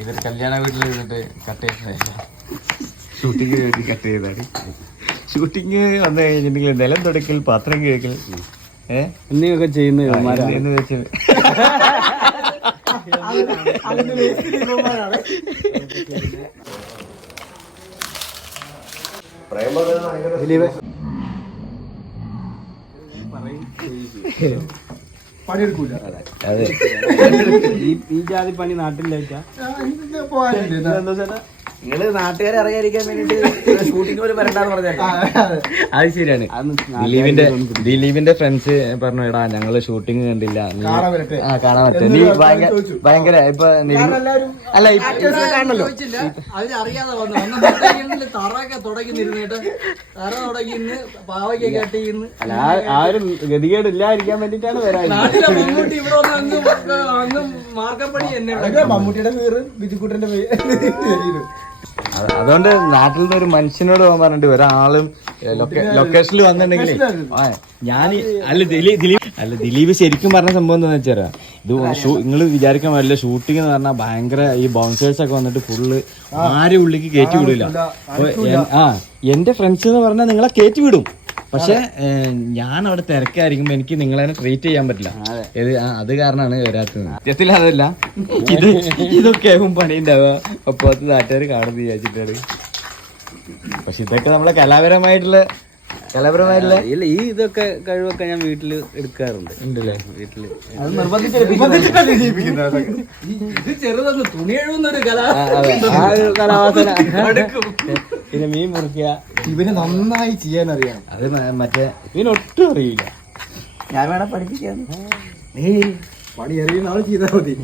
ഇതൊരു കല്യാണ വീട്ടിൽ ഇരുന്നിട്ട് കട്ട് ചെയ്ത ഷൂട്ടിങ്ങിന് വേണ്ടി കട്ട് ചെയ്താണ്. ഷൂട്ടിങ് വന്നു കഴിഞ്ഞിട്ടുണ്ടെങ്കിൽ നിലം തുടക്കൽ, പാത്രം കിഴക്കൽ എന്നൊക്കെ ചെയ്യുന്ന വെച്ച് പണിയെടുക്കൂല. അതെ, ഈ ജാതി പണി നാട്ടിലേക്കാ. നിങ്ങള് നാട്ടുകാരെ അറിയാതിരിക്കാൻ വേണ്ടിട്ട് ഷൂട്ടിംഗ് പോലും വരണ്ടെന്ന് പറഞ്ഞേക്കാം. അത് ശരിയാണ്. ദിലീപിന്റെ ഫ്രണ്ട്സ് പറഞ്ഞു, എടാ ഞങ്ങള് ഷൂട്ടിംഗ് കണ്ടില്ല, കാണാൻ പറ്റും, നീ ഭയങ്കര ഇപ്പൊ അല്ല കാണണല്ലോ. അവരറിയാതെ തറയൊക്കെ തുടങ്ങിന്നിരുന്നിട്ട് തറ തുടങ്ങിന്ന് പാവയ്ക്ക് കട്ടിന്ന് ആരും ഗതികേട് ഇല്ലാതിരിക്കാൻ വേണ്ടിട്ടാണ് വരാൻ. മമ്മൂട്ടി ഇവിടെ വന്ന് അങ്ങ് മാർക്കപ്പണി എന്നെ മമ്മൂട്ടിയുടെ പേര് ബിജുക്കുട്ടന്റെ പേര്. അതുകൊണ്ട് നാട്ടിൽ നിന്ന് ഒരു മനുഷ്യനോട് പോകാൻ പറഞ്ഞിട്ട് ഒരാളും ലൊക്കേഷനിൽ വന്നിട്ടുണ്ടെങ്കിൽ ദിലീപ് ശരിക്കും പറഞ്ഞ സംഭവം എന്താന്ന് വെച്ചാൽ, ഇത് നിങ്ങൾ വിചാരിക്കാൻ പറ്റില്ല, ഷൂട്ടിംഗ് എന്ന് പറഞ്ഞാൽ ഭയങ്കര ഈ ബൗൺസേഴ്സ് ഒക്കെ വന്നിട്ട് ഫുള്ള് ആരും ഉള്ളിലേക്ക് കയറ്റി വിടില്ല. എന്റെ ഫ്രണ്ട്സ് എന്ന് പറഞ്ഞാൽ നിങ്ങളെ കയറ്റി വിടും, പക്ഷെ ഞാൻ അവിടെ തിരക്കായിരിക്കുമ്പോ എനിക്ക് നിങ്ങളെ ട്രീറ്റ് ചെയ്യാൻ പറ്റില്ല. അത് കാരണമാണ് വരാത്തത്. സത്യത്തിൽ അതല്ല, ഇതൊക്കെ പണി ഉണ്ടാവുക അപ്പൊ അത് നാട്ടുകാർ കാണുന്നു വിചാരിച്ചിട്ടാണ്. പക്ഷെ ഇതൊക്കെ നമ്മളെ കലാപരമായിട്ടുള്ള ഈ ഇതൊക്കെ കഴിവൊക്കെ ഞാൻ വീട്ടില് എടുക്കാറുണ്ട്. ഉണ്ടല്ലേ? വീട്ടില് ഇത് ചെറുതൊന്ന് തുണി എഴുതുന്നൊരു കലാവാസന. പിന്നെ മീൻ മുറിക്കുക, ഇവന് നന്നായി ചെയ്യാൻ അറിയാം. അത് മറ്റേ ഇതിനൊട്ടും അറിയില്ല. ഞാൻ വേണം പഠിപ്പിക്കാൻ. പണി അറിയുന്ന ആള് ചെയ്താൽ മതി.